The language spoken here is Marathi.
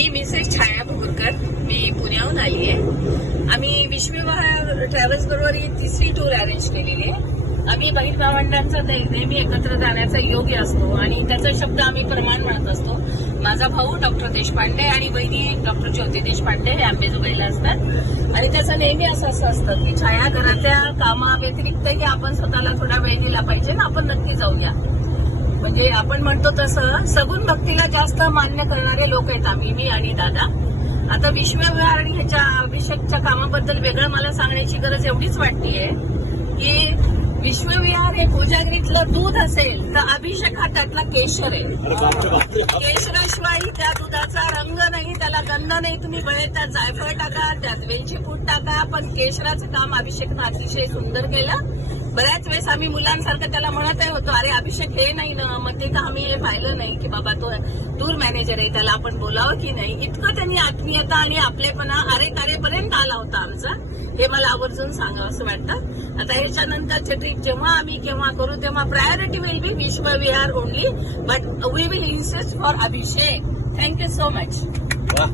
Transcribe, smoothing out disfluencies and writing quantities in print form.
मी मिसेस छाया भोरकर, मी पुण्याहून आली आहे. आम्ही विश्वविहार ट्रॅव्हल्स बरोबर ही तिसरी टूर अरेंज केलेली आहे. आम्ही बहीण भावंडांचा नेहमी एकत्र जाण्याचा योग्य असतो आणि त्याचा शब्द आम्ही प्रमाण म्हणत असतो. माझा भाऊ डॉक्टर देशपांडे आणि बहिणी डॉक्टर ज्योती देशपांडे हे अंबेजोगाईला असतात आणि त्याचं नेहमी असं असतं की छाया घराच्या कामाव्यतिरिक्तही आपण स्वतःला थोडा वेळ दिला पाहिजे ना, आपण नक्की जाऊया. म्हणजे आपण म्हणतो तसं सगुण भक्तीला जास्त मान्य करणारे लोक आहेत आम्ही, मी आणि दादा. आता विश्वविहार आणि ह्याच्या अभिषेकच्या कामाबद्दल वेगळं मला सांगण्याची गरज एवढीच वाटतीये की विश्वविहार हे पूजागृतलं दूध असेल तर अभिषेक हा त्यातला केशर आहे. केशराशिवाय त्या दुधाचा रंग नाही, त्याला गंध नाही. तुम्ही बळे त्यात जायफळ टाका, त्यात वेलची पूड टाका, पण केशराचं काम अभिषेक अतिशय सुंदर केलं. बऱ्याच वेळेस आम्ही मुलांसारखं त्याला म्हणतही होतो, अरे अभिषेक हे नाही ना, मग ते तर आम्ही हे पाहिलं नाही की बाबा तो टूर मॅनेजर आहे, त्याला आपण बोलावं की नाही. इतकं त्यांनी आत्मीयता आणि आपलेपणा अरेकारेपर्यंत आला होता आमचा. हे मला आवर्जून सांगावं असं वाटतं. आता ह्याच्यानंतरचे ट्रिप जेव्हा आम्ही केव्हा करू तेव्हा priority will be Vishwavihar only, but we will insist for Abhishek. Thank you so much.